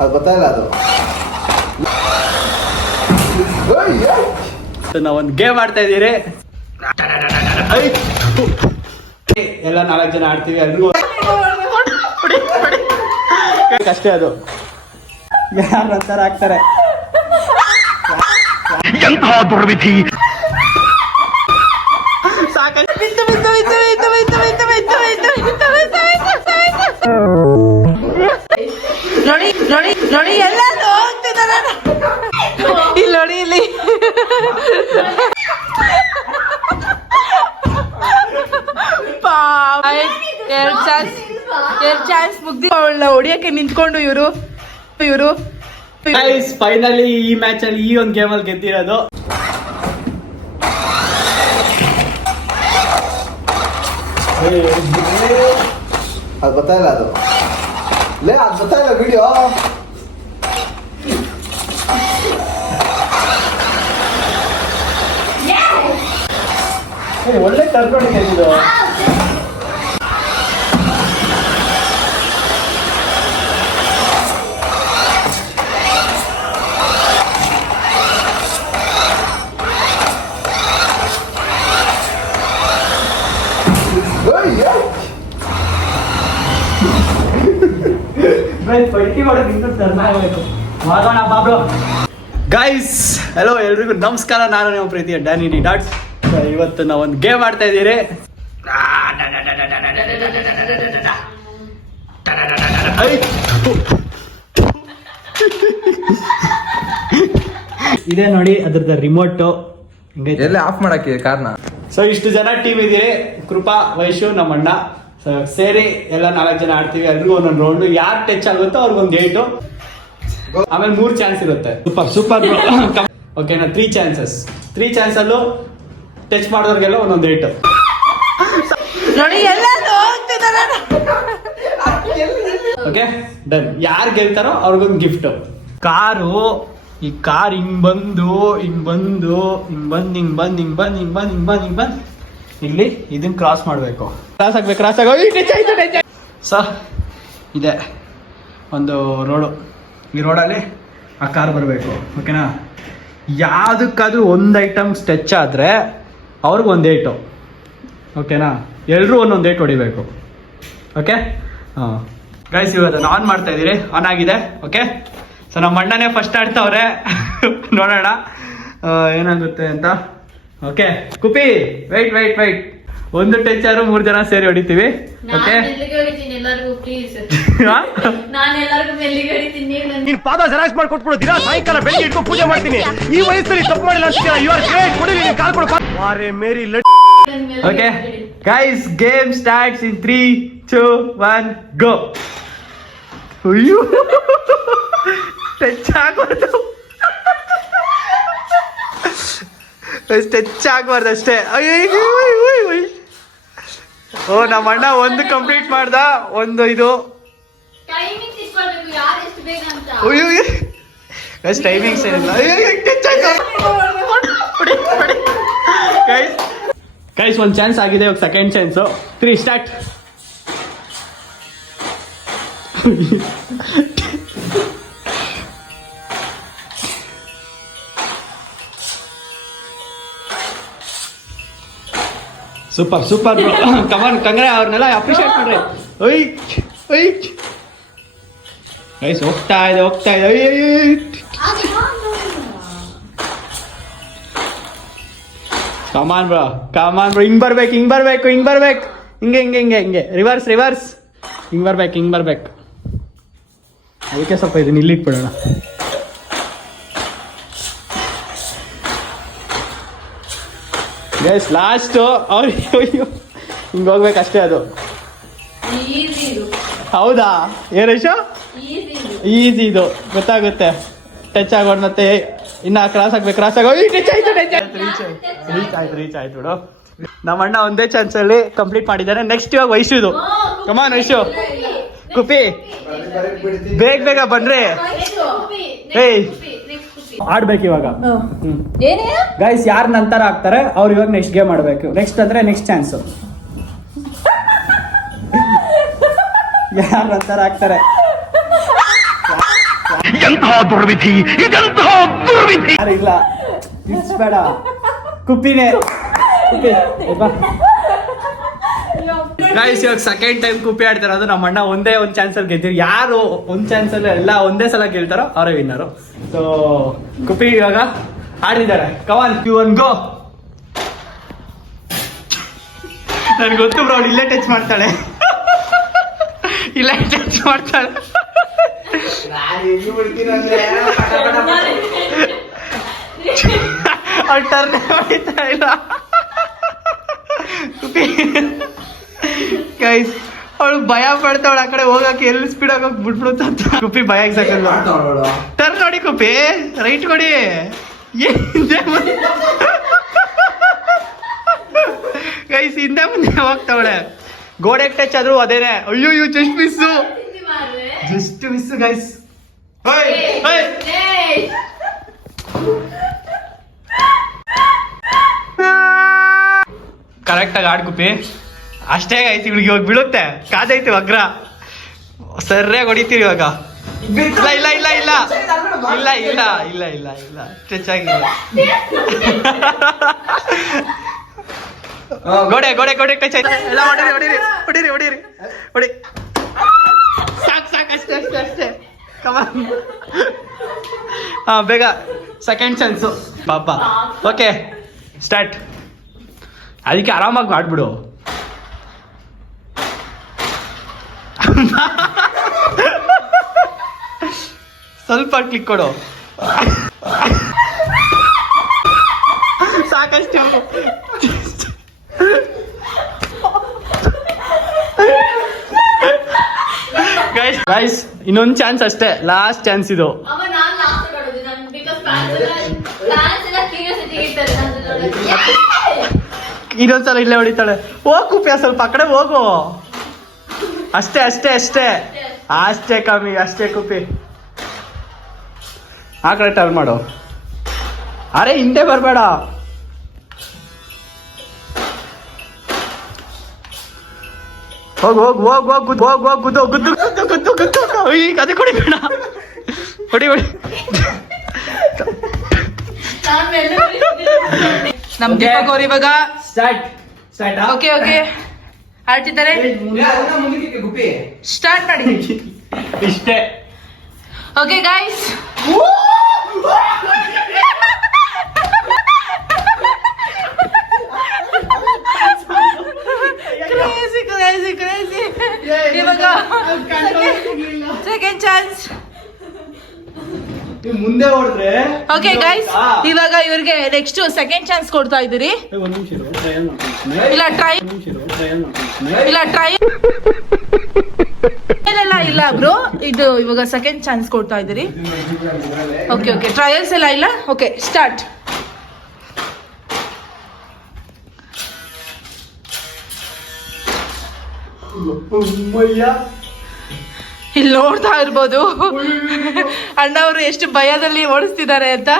ಅದು ಗೊತ್ತಾಯಿಲ್ಲ ಅದು. ನಾವೊಂದು ಗೇಮ್ ಆಡ್ತಾ ಇದ್ದೀರಿ. ಎಲ್ಲ 4 ಜನ ಆಡ್ತೀವಿ. ಎಲ್ರಿಗೂ ಅಷ್ಟೇ ಅದು. ಯಾರು ಅಂತಾರ ಆಗ್ತಾರೆ. ನೋಡಿ ನೋಡಿ ನೋಡಿ ಎಲ್ಲ ಹೋಗ್ತಿದ್ದಾರೆ ಇಲ್ಲಿ ನೋಡಿ ಇಲ್ಲಿ ಚಾನ್ಸ್ ಮುಗ್ದಿ ಹೊಡಿಯಕ್ಕೆ ನಿಂತ್ಕೊಂಡು ಇವರು ಫೈನಲಿ ಈ ಮ್ಯಾಚ್ ಅಲ್ಲಿ ಈ ಒಂದು ಗೇಮ್ ಅಲ್ಲಿ ಗೆದ್ದಿರೋದು. ಅದು ಗೊತ್ತಾಯಿಲ್ಲ ಅದು. ಅದು ಗೊತ್ತಾಯಿಲ್ಲ ವಿಡಿಯೋ. ಒಳ್ಳೆ ಕರ್ಕೊಂಡಿದ್ದೆ ಇದು. ಗೈಸ್ ಹಲೋ ಎಲ್ರಿಗೂ ನಮಸ್ಕಾರ. ನಾನು ನಿಮ್ಮ ಪ್ರೀತಿಯ ಡ್ಯಾನಿ ಡಿ ಡಾಟ್ಸ್. ಇವತ್ತು ನಾವು ಒಂದು ಗೇಮ್ ಆಡ್ತಾ ಇದ್ದೀರಿ. ಇದೇ ನೋಡಿ ಅದ್ರದ್ದು ರಿಮೋಟು. ಎಲ್ಲ ಆಫ್ ಮಾಡಕ್ಕೆ ಕಾರಣ. ಸೊ ಇಷ್ಟು ಜನ ಟೀಮ್ ಇದೀರಿ. ಕೃಪಾ, ವೈಶು, ನಮ್ಮಣ್ಣ ಸೇರಿ ಎಲ್ಲ 4 ಜನ ಆಡ್ತೀವಿ. ಎಲ್ರಿಗೂ ಒಂದೊಂದು ರೌಂಡ್. ಯಾರು ಟಚ್ ಆಗುತ್ತೋ ಅವ್ರಿಗೊಂದು 8. ಆಮೇಲೆ 3 ಚಾನ್ಸ್ ಇರುತ್ತೆ. ಸೂಪರ್ ಓಕೆನಾ? 3 ಚಾನ್ಸಸ್. 3 ಚಾನ್ಸ್ ಅಲ್ಲೂ ಟಚ್ ಮಾಡೋರ್ಗೆಲ್ಲ ಒಂದೊಂದು 8. ನೋಡಿ ಎಲ್ಲ ಹೋಗ್ತಿದ್ದಾರೆ. Okay done. ಯಾರು ಗೆಲ್ತಾರೋ ಅವ್ರಿಗೊಂದು ಗಿಫ್ಟ್. ಕಾರು. ಈ ಕಾರ್ ಹಿಂಗ್ ಬಂದು ಇಲ್ಲಿ ಇದನ್ನ ಕ್ರಾಸ್ ಮಾಡ್ಬೇಕು. ಕ್ರಾಸ್ ಆಗೋ. ಸ ಇದೆ ಒಂದು ರೋಡು. ಈ ರೋಡಲ್ಲಿ ಆ ಕಾರ್ ಬರಬೇಕು. ಓಕೆನಾ? ಯಾವುದಕ್ಕಾದ್ರೂ ಒಂದು ಐಟಮ್ಸ್ ಟಚ್ ಆದರೆ ಅವ್ರಿಗೊಂದು 8. ಓಕೆನಾ? ಎಲ್ಲರೂ ಒಂದೊಂದು 8 ಹೊಡಿಬೇಕು. ಓಕೆ ಹಾಂ ಗೈಸ್, ಇವತ್ತು ಆನ್ ಮಾಡ್ತಾ ಇದ್ದೀರಿ. ಆನ್ ಆಗಿದೆ. ಓಕೆ ಸೊ ನಮ್ಮ ಅಣ್ಣನೇ ಫಸ್ಟ್ ಆಡ್ತಾವ್ರೆ. ನೋಡೋಣ ಏನಾಗುತ್ತೆ ಅಂತ. ಓಕೆ ಕುಪಿ ವೈಟ್. ಒಂದು ಟಚ್ ಆದ್ರೂ 3 ಜನ ಸೇರಿ ಹೊಡಿತೀವಿ. ಓಕೆ ನೀನ್ ಪಾದ ಜೆರಾಕ್ಸ್ ಮಾಡಿ ಕೊಟ್ಬಿಡು. ದಿನ ಸಾಯಂಕಾಲ ಬೆಳಿಗ್ಗೆ ಇಟ್ಕೊಂಡು ಪೂಜೆ ಮಾಡ್ತೀನಿ. ಈ ವಯಸ್ಸಲ್ಲಿ ತಪ್ಪು ಮಾಡಿಲ್ಲ ಅಂತೀರಾ? You are great. ಕೊಡಿ ನೀನು ಕಾಲ್ ಕೊಡು. ವಾರೆ ಮೇರಿ okay guys, game starts in 3, 2, 1 go. ಅಯ್ಯೋ ಟಚ್ ಆಗಬಾರ್ದು. ಟಚ್ ಆಗಬಾರ್ದು ಅಷ್ಟೇ. ಅಯ್ಯೋ ಓ ನಮ್ಮ ಅಣ್ಣ ಒಂದು ಕಂಪ್ಲೀಟ್ ಮಾಡ್ದ. ಒಂದು ಇದು ಅಯ್ಯೋ ಟೈಮಿಂಗ್ಸ್ ಏನಿಲ್ಲ. ಗೈಸ್ ಒಂದು ಚಾನ್ಸ್ ಆಗಿದೆ. ಇವಾಗ ಸೆಕೆಂಡ್ ಚಾನ್ಸು. 3 ಸ್ಟಾರ್ಟ್. ಸೂಪರ್ ಕಮಾನ್ ಕಂಗ್ರೆ. ಅವ್ರನ್ನೆಲ್ಲ ಅಪ್ರಿಷಿಯೇಟ್ ಮಾಡ್ರಿ. ಗೈಸ್ ಹೋಗ್ತಾ ಇದೆ. ಕಮಾನ್ ಬ್ರೋ. ಹಿಂಗ್ ಬರ್ಬೇಕು. ಹಿಂಗೆ ರಿವರ್ಸ್ ಹಿಂಗ್ ಬರ್ಬೇಕು. ಅದಕ್ಕೆ ಸ್ವಲ್ಪ ಇದನ್ನ ಇಲ್ಲಿಟ್ಬಿಡೋಣ. ಗೈಸ್ ಲಾಸ್ಟು ಅಯ್ಯೋ ಹಿಂಗೆ ಹೋಗ್ಬೇಕಷ್ಟೇ. ಅದು ಹೌದಾ? ಏನೇಶ ಈಸಿ ಇದು ಗೊತ್ತಾಗುತ್ತೆ. ಟಚ್ ಆಗೋಣ ಮತ್ತೆ ಇನ್ನ ಕ್ರಾಸ್ ಆಗ್ಬೇಕು. ರೀಚ್ ಆಯ್ತು ಬಿಡು. ನಮ್ಮ ಅಣ್ಣ ಒಂದೇ ಚಾನ್ಸ್ ಅಲ್ಲಿ ಕಂಪ್ಲೀಟ್ ಮಾಡಿದ್ದಾನೆ. ನೆಕ್ಸ್ಟ್ ಇವಾಗ ವೈಶುದು. ಕಮಾನ್ ವೈಶು, ಕುಪಿ ಬೇಗ ಬನ್ರಿ. ಆಡ್ಬೇಕು ಇವಾಗ. ಗೈಸ್ ಯಾರು ನಂತರ ಆಗ್ತಾರೆ ಅವ್ರು ಇವಾಗ ನೆಕ್ಸ್ಟ್ ಗೇಮ್ ಆಡ್ಬೇಕು. ನೆಕ್ಸ್ಟ್ ಅಂದ್ರೆ ನೆಕ್ಸ್ಟ್ ಚಾನ್ಸ್. ಯಾರು ನಂತರ ಆಗ್ತಾರೆ ಎಂತಹ ದುರ್ವಿಧಿ, ಇದೆಂತಹ ದುರ್ವಿಧಿ. ಇಲ್ಲ ಬೇಡ ಕುಪ್ಪಿನೇ ಕುಪ್ಪಿ ಗೈಸ್. ಇವಾಗ ಸೆಕೆಂಡ್ ಟೈಮ್ ಕುಪ್ಪಿ ಆಡ್ತಾರೆ. ಅದು ನಮ್ಮ ಅಣ್ಣ ಒಂದೇ ಒಂದು ಚಾನ್ಸಲ್ಲಿ ಗೆದ್ದಿರು. ಯಾರು ಒಂದು ಚಾನ್ಸಲ್ಲಿ ಎಲ್ಲ ಒಂದೇ ಸಲ ಗೆಲ್ತಾರೋ ಅವರೇ ವಿನ್ನರು. ಸೊ ಕುಪ್ಪಿ ಇವಾಗ ಆಡಿದ್ದಾರೆ. Come on you won go. ನನ್ಗೆ ಗೊತ್ತು ಬ್ರೋ, ಇಲ್ಲೇ ಟಚ್ ಮಾಡ್ತಾಳೆ, ಇಲ್ಲೇ ಟಚ್ ಮಾಡ್ತಾಳೆ. ಅವ್ಳು ಟರ್ನ್ ಹೊಡಿತಾ ಇಲ್ಲ. ಗೈಸ್ ಅವಳು ಭಯ ಪಡ್ತಾವಳ. ಆ ಕಡೆ ಹೋಗಕ್ಕೆ ಎಲ್ಲಿ ಸ್ಪೀಡ್ ಆಗೋಗಿ ಬಿಟ್ಬಿಡುತ್ತ. ಕುಪ್ಪಿ ಭಯ ಸಾಕಲ್ಲ. ಟರ್ನ್ ನೋಡಿ ಕುಪ್ಪಿ, ರೈಟ್ ಕೊಡಿ. ಗೈಸ್ ಹಿಂದೆ ಮುಂದೆ ಹೋಗ್ತಾವಳೆ. ಗೋಡೆಗೆ ಟಚ್ ಆದ್ರೂ ಅದೇನೆ. ಅಯ್ಯೋ just miss, just miss guys. ಕರೆಕ್ಟಾಗಿ ಆಡ್ಕುಪ್ಪಿ. ಅಷ್ಟೇ ಆಯ್ತು. ಇವಳಿಗೆ ಇವಾಗ ಬೀಳುತ್ತೆ, ಕಾದೈತಿ ಅಗ್ರ. ಸರಿಯಾಗಿ ಹೊಡಿತೀವಿ ಇವಾಗ. ಇಲ್ಲ ಇಲ್ಲ ಇಲ್ಲ ಇಲ್ಲ ಇಲ್ಲ ಇಲ್ಲ ಇಲ್ಲ ಇಲ್ಲ ಇಲ್ಲ ಟಚ್ ಆಗಿಲ್ಲ. ಗೋಡೆ ಗೋಡೆ ಗೋಡೆ ಟಚ್ ಆಯ್ತು. ಎಲ್ಲ ಹೊಡಿರಿ ಹೊಡಿರಿ ಹೊಡಿರಿ ಹೊಡಿರಿ ಹೊಡಿ. ಸಾಕು ಸಾಕು ಅಷ್ಟೇ ಅಷ್ಟೇ ಅಷ್ಟೇ. ಕಮಾನ್. ಬೇಗ ಸೆಕೆಂಡ್ ಚಾನ್ಸು ಪಾಪ. Okay start. ಅದಕ್ಕೆ ಆರಾಮಾಗಿ ಮಾಡ್ಬಿಡು. ಸ್ವಲ್ಪ ಕ್ಲಿಕ್ ಕೊಡು. ಸಾಕಷ್ಟು. ಗೈಸ್ ಇನ್ನೊಂದು ಚಾನ್ಸ್ ಅಷ್ಟೇ, ಲಾಸ್ಟ್ ಚಾನ್ಸ್ ಇದು. ಇನ್ನೊಂದ್ಸಲ ಇಲ್ಲೇ ಹೊಡಿತಾಳೆ. ಹೋಗ್ ಕುಪ್ಪಿಯ ಸ್ವಲ್ಪ ಆ ಕಡೆ ಹೋಗು. ಅಷ್ಟೇ ಅಷ್ಟೇ ಅಷ್ಟೇ ಅಷ್ಟೇ ಕಮ್ಮಿ ಅಷ್ಟೇ ಕುಪ್ಪಿ. ಆ ಕಡೆ ಟರ್ನ್ ಮಾಡು. ಅರೆ ಹಿಂದೆ ಬರಬೇಡ. ಹೋಗ್ ಹೋಗ್ ಹೋಗ್ ಹೋಗ್ ಗುದ್ದು ಹೋಗ್ ಹೋಗ್ ಗುದ್ದು ಗುದ್ದು ಗುದ್ದು ಗುದ್ದು ಗುದ್ದು. ಈಗ ಅದೇ ಕೊಡಿಬೇಡ. ಹೊಡಿ ಹೊಡಿ. ನಮ್ ದೀಪಕ್ ಅವ್ರು ಇವಾಗ ಸ್ಟಾರ್ಟ್ ಸ್ಟಾರ್ಟ್. ಓಕೆ ಓಕೆ ಆಡ್ತಿದ್ದಾರೆ. ಸ್ಟಾರ್ಟ್ ಮಾಡಿ. ಇಷ್ಟೇ. Okay guys, crazy crazy crazy. ಇವಾಗ ಸೆಕೆಂಡ್ ಚಾನ್ಸ್. ಮುಂದೆ ಹೊಡೆದ್ರೆ ಓಕೆ ಗೈಸ್, ಇವಾಗ ಇವ್ರಿಗೆ ನೆಕ್ಸ್ಟ್ ಸೆಕೆಂಡ್ ಚಾನ್ಸ್ ಕೊಡ್ತಾ ಇದ್ದೀರಿ. ಇಲ್ಲ ಟ್ರೈ ಇಲ್ಲ ಟ್ರೈ ಇಲ್ಲ ಇಲ್ಲ ಬ್ರೋ, ಇದು ಇವಾಗ ಸೆಕೆಂಡ್ ಚಾನ್ಸ್ ಕೊಡ್ತಾ ಇದ್ದೀರಿ. ಓಕೆ ಓಕೆ ಟ್ರಯಲ್ಸ್ ಎಲ್ಲ ಇಲ್ಲ. Okay start. ಇಲ್ಲಿ ನೋಡ್ತಾ ಇರ್ಬೋದು ಅಣ್ಣವರು ಎಷ್ಟು ಭಯದಲ್ಲಿ ಓಡಿಸ್ತಿದ್ದಾರೆ ಅಂತ.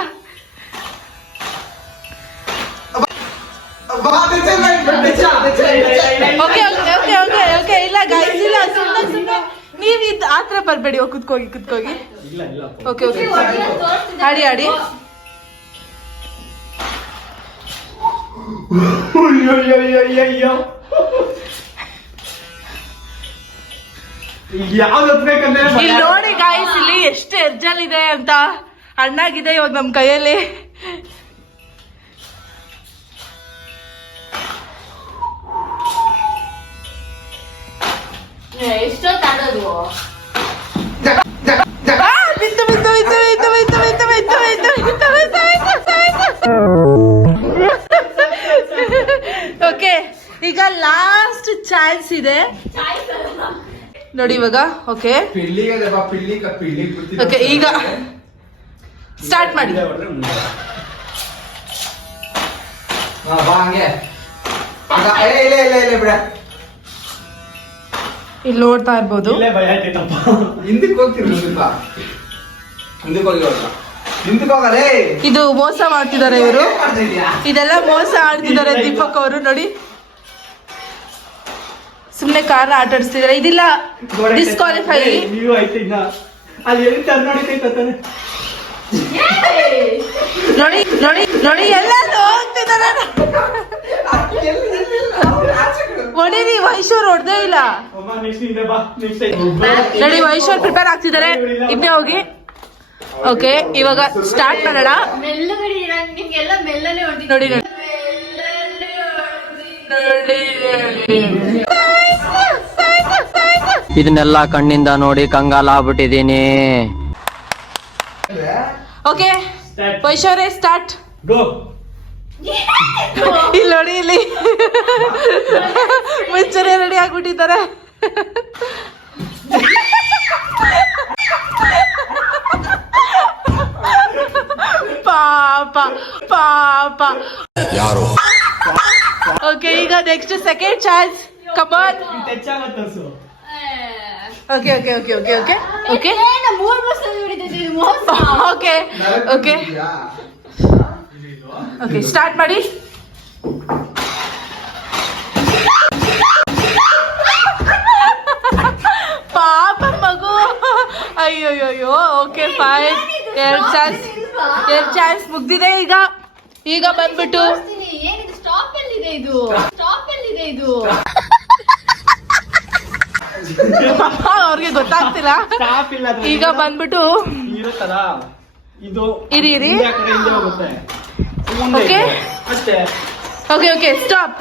ಓಕೆ ಓಕೆ ಓಕೆ ಓಕೆ ಇಲ್ಲ ಗೈಸ್ ಇಲ್ಲ, ಸುಮ್ಮನೆ ಸುಮ್ಮನೆ ನೀವು ಇದು ಆ ಥರ ಬರಬೇಡಿ. ಕುತ್ಕೋಗಿ ಕುತ್ಕೋಗಿ. ಓಕೆ ಓಕೆ ಆಡಿ ಆಡಿ. ಇಲ್ಲಿ ನೋಡಿ ಗಾಯ್ಸ್, ಇಲ್ಲಿ ಎಷ್ಟು ಎರ್ಜಲ್ ಇದೆ ಅಂತ. ಅಣ್ಣಾಗಿದೆ ಇವಾಗ ನಮ್ ಕೈಯಲ್ಲಿ. ಓಕೆ ಈಗ ಲಾಸ್ಟ್ ಚಾನ್ಸ್ ಇದೆ ನೋಡಿ ಇವಾಗ. ಓಕೆ ಓಕೆ ಈಗ ಸ್ಟಾರ್ಟ್ ಮಾಡಿ. ಇಲ್ಲಿ ನೋಡ್ತಾ ಇರ್ಬೋದು. ಇದು ಮೋಸ ಮಾಡ್ತಿದ್ದಾರೆ ಇವರು. ಇದೆಲ್ಲ ಮೋಸ ಆಡ್ತಿದ್ದಾರೆ ದೀಪಕ್ ಅವರು. ನೋಡಿ ಸುಮ್ನೆ ಕಾರ್ ಆಟ ಆಡಿಸ್ತಿದ್ದಾರೆ. ಇದಿಲ್ಲ ಡಿಸ್ಕ್ವಾಲಿಫೈ. ಅಲ್ಲಿ ಎಲ್ಲಿ ಟರ್ನ್ ನೋಡಿತೈತೆ ತಾನೆ. ನೋಡಿ ನೋಡಿ ನೋಡಿ ಎಲ್ಲ ಹೋಗ್ತಿದ್ದಾರೆ. ಹೊಡೀರಿ, ವೈಶೂರ್ ಹೊಡೆದೇ ಇಲ್ಲ. ಅಮ್ಮ ನೆಕ್ಸ್ಟ್ ಹಿಂದೆ ಬಾ, ನೆಕ್ಸ್ಟ್ ನೋಡಿ ವೈಶೂರ್ ಪ್ರಿಪೇರ್ ಆಗ್ತಿದ್ದಾರೆ, ಇಬ್ಬನೇ ಹೋಗಿ. ಓಕೆ, ಇವಾಗ ಸ್ಟಾರ್ಟ್ ಮಾಡೋಣ. ನೋಡಿ ನೋಡಿ ಇದನ್ನೆಲ್ಲ ಕಣ್ಣಿಂದ ನೋಡಿ ಕಂಗಾಲ ಆಗ್ಬಿಟ್ಟಿದೀನಿ. Okay ವೈಶೂರೇ start. ಗೋ. ಇಲ್ಲಿ ನೋಡಿ, ಇಲ್ಲಿ ಮುಂಚೆನೆ ರೆಡಿ ಆಗ್ಬಿಟ್ಟಿದ್ದಾರೆ. ಪಾಪ ಪಾಪ. ಓಕೆ, ಈಗ next second chance. Come on. Touch ಆಗತ್ತೆ ಅನ್ಸು. Okay okay okay okay okay okay okay okay okay start ಮಾಡಿ. ಪಾಪ ಮಗು. ಅಯ್ಯೋಯ್ಯೋ. Okay fine. ಎರಡು ಚಾನ್ಸ್ ಮುಗ್ದಿದೆ. ಈಗ ಬಂದ್ಬಿಟ್ಟು ಅವ್ರಿಗೆ ಗೊತ್ತಾಗ್ತಿಲ್ಲ. ಸ್ಟಾಪ್ ಇಲ್ಲ ಅದ್ರಲ್ಲಿ. ಈಗ ಬಂದ್ಬಿಟ್ಟು ಇರುತ್ತಲ್ಲ ಇದು. ಇರಿ ಇರಿ. ಹಿಂದೆ ಆ ಕಡೆ ಹಿಂದೆ ಹೋಗುತ್ತೆ. ಮುಂದೆ Okay. ಇದೆ. ಅಷ್ಟೇ. Okay okay stop.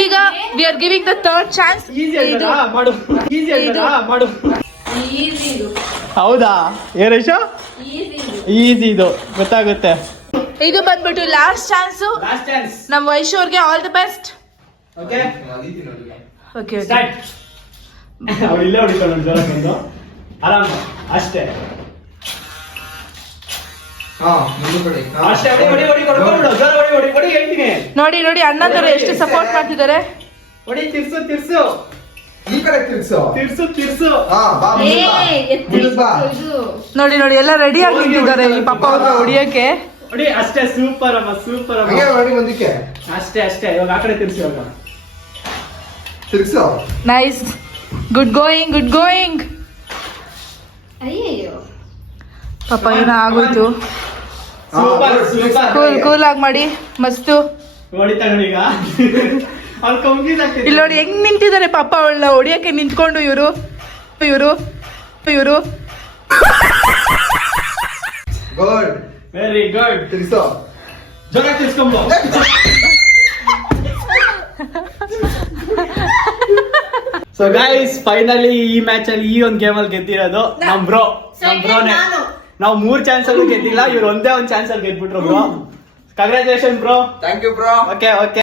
ಈಗ we are giving the third chance. Easy ಆಯ್ತಲ್ಲ ಮಾಡು. ಈಸಿ ಆಯ್ತಲ್ಲ ಮಾಡು. ಹೌದಾ ಏರೇಶ? ಈಸಿ ಇದು ಗೊತ್ತಾಗುತ್ತೆ. ಇದು ಬಂದ್ಬಿಟ್ಟು ಲಾಸ್ಟ್ ಚಾನ್ಸ್. Last chance. ನಮ್ ವೈಶೂರ್ಗೆ all the best. Okay okay okay start. ಅವ್ರು ಇಲ್ಲೇ ಹೊಡಿಕೊಂಡು ಜೋರ ಬಂದು ಆರಾಮ. ಅಷ್ಟೇ ಅಷ್ಟೇ. ಹೊಡಿ ಹೊಡಿ ಹೊಡಿ ಕೊಡ್ಕೊಂಡು ಜೋರ ಹೊಡಿ ಹೊಡಿ ಹೊಡಿ ಹೇಳ್ತೀನಿ. ನೋಡಿ ನೋಡಿ ಅಣ್ಣಂದರು ಎಷ್ಟು ಸಪೋರ್ಟ್ ಮಾಡ್ತಿದ್ದಾರೆ. ಹೊಡಿ ತಿರ್ಸು ತಿರ್ಸು ಈ ಕಡೆ ತಿರ್ಸು. ತಿರ್ಸು ತಿರ್ಸು. ಹಾ ಬಾ ಮುಂದೆ ಬಾ. ನೋಡಿ ನೋಡಿ ಎಲ್ಲ ರೆಡಿ ಆಗಿ ನಿಂತಿದ್ದಾರೆ ಈ ಪಾಪ ಅವ್ರನ್ನ ಹೊಡಿಯಕ್ಕೆ. ಹೊಡಿ ಅಷ್ಟೇ. ಸೂಪರ್ ಅಮ್ಮ ಸೂಪರ್ ಅಮ್ಮ. ಹಂಗೆ ನೋಡಿ ಮುಂದಕ್ಕೆ ಅಷ್ಟೇ ಅಷ್ಟೇ. ಇವಾಗ ಆ ಕಡೆ ತಿರ್ಸಿ. ಇವಾಗ ತಿರ್ಸು. Nice. Good going good going. ಪಾಪ ಏನೋ ಆಗೋಯ್ತು. Super super. ಕೂಲ್ ಕೂಲ್ ಆಗಿ ಮಾಡಿ ಮಸ್ತು. ಹೊಡಿತಾ ನೋಡಿ ಈಗ. ಅವ್ರು ಕಂಪ್ಲೀಟ್ ಆಗ್ತಿದೆ. ಇಲ್ಲಿ ನೋಡಿ ಹೆಂಗ್ ನಿಂತಿದ್ದಾರೆ ಪಾಪ ಅವಳನ್ನ ಹೊಡಿಯಕ್ಕೆ ನಿಂತ್ಕೊಂಡು ಇವರು ಇವರು ಇವರು. ಗುಡ್. Very good. ತಿರ್ಸು. ಜೋರ ತಿರ್ಸ್ಕೊಂಬ. ಸೊ ಗೈಸ್ ಫೈನಲಿ ಈ ಮ್ಯಾಚ್ ಅಲ್ಲಿ ಈ ಒಂದು ಗೇಮ್ ಅಲ್ಲಿ ಗೆದ್ದಿರೋದು ನಮ್ ಬ್ರೋನೆ. ನಾವು 3 ಚಾನ್ಸ್ ಅಲ್ಲಿ ಗೆದ್ದಿಲ್ಲ, ಇವ್ರು ಒಂದೇ ಒಂದು ಚಾನ್ಸ್ ಅಲ್ಲಿ ಗೆದ್ಬಿಟ್ರು bro. Congratulation bro. Thank you bro. Okay okay.